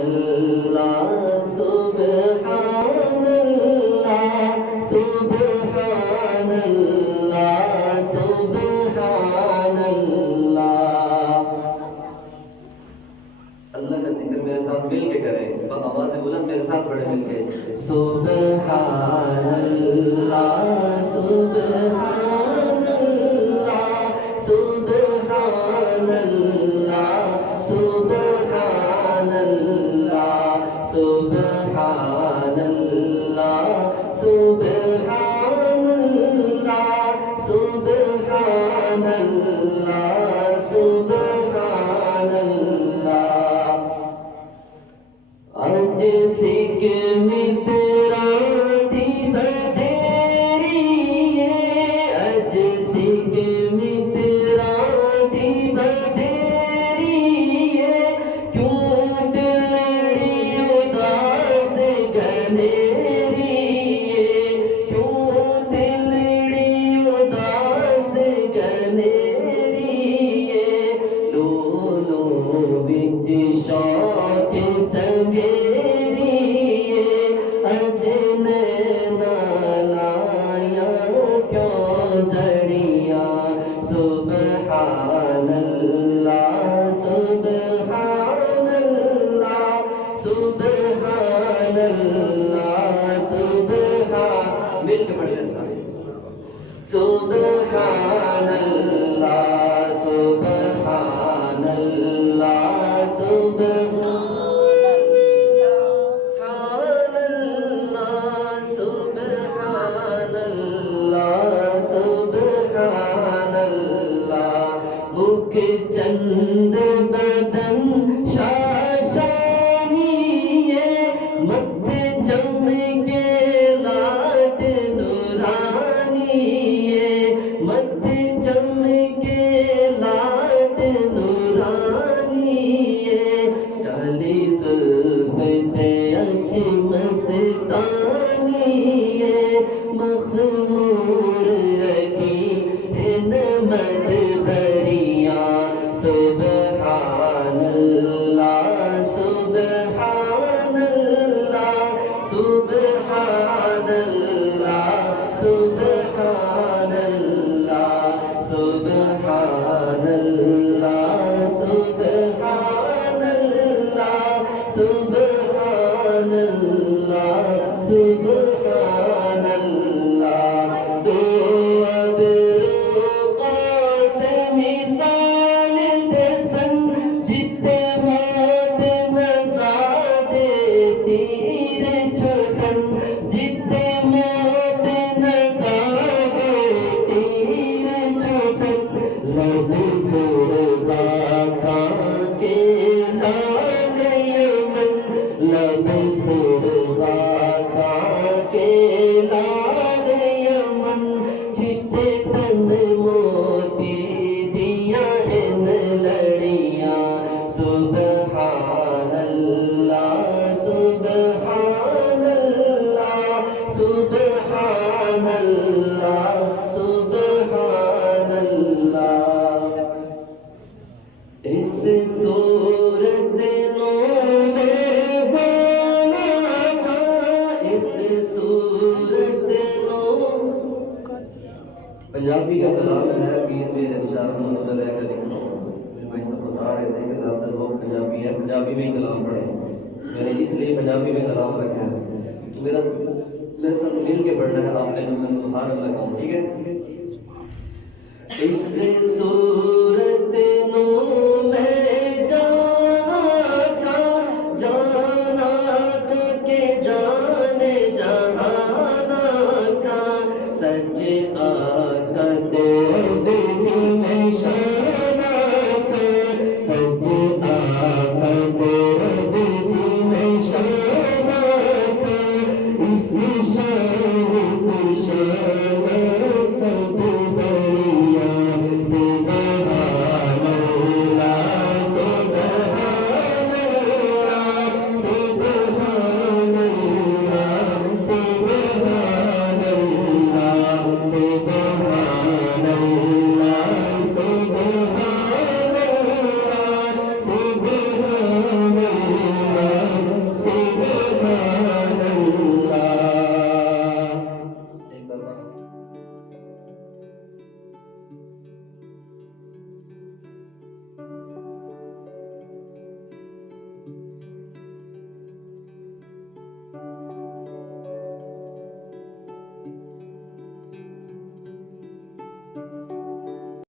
اللہ سبحان اللہ سبحان اللہ سبحان اللہ۔ اللہ کا ذکر میرے ساتھ مل کے کریں، آواز بلند میرے ساتھ پڑھیں مل کے، سبحان اللہ سبحان اللہ سبحان اللہ سبحان اللہ سبحان اللہ سبحان اللہ سبحان اللہ سبحان اللہ۔ آج سکھ مترا دی بدھیری آج سکھ مترا دی بدھیری کیوں دلڑی اداس گھنیری کیوں دلڑی اداس گھنیری لو لو بچ شوق چنگیری اجن نالایا کیوں جڑیاں سبحان اللہ سبحان اللہ سبحان اللہ سبحان مل کے پڑھیں سارے، سبحان اللہ سبحان اللہ سبحان اللہ سبحان اللہ سبحان اللہ۔ مکھ چند بدن شاشانی مت چمکے لاٹ نورانی مت چمکے لاٹ نورانی ڈالی زلف تیک مستانی مخمور رکھی نمد بریاں سبحان اللہ سبحان اللہ سبحان اللہ سبحان اللہ سبحان اللہ سبحان اللہ سبحان اللہ سبحان اللہ۔ دو ابرو قاسم مثال دسن جتے موت نزادے تیر چھٹن جتے موت نزادے تیر چھٹن لب سرغا کھا کے لال یمن لب سرغا کھا کے لال یمن چٹے تن موتی دیا ہن لڑیاں سبحان اللہ سبحان اللہ سبحان اللہ سبحان اللہ۔ اس صورت نو میں گانا تھا اس صورت نو پنجابی کا کلام ہے پیر میرے اشارہ محمد علیہ کا لکھا مجھے بھائی سب بتا رہے تھے کہ زیادہ تر لوگ پنجابی ہیں، پنجابی میں ہی کلام پڑھیں، میں نے اس لیے پنجابی میں کلام رکھا ہے تو میرے ساتھ مل کے پڑھنا ہے، آپ نے میں سبحان اللہ کہوں، ٹھیک ہے؟ اس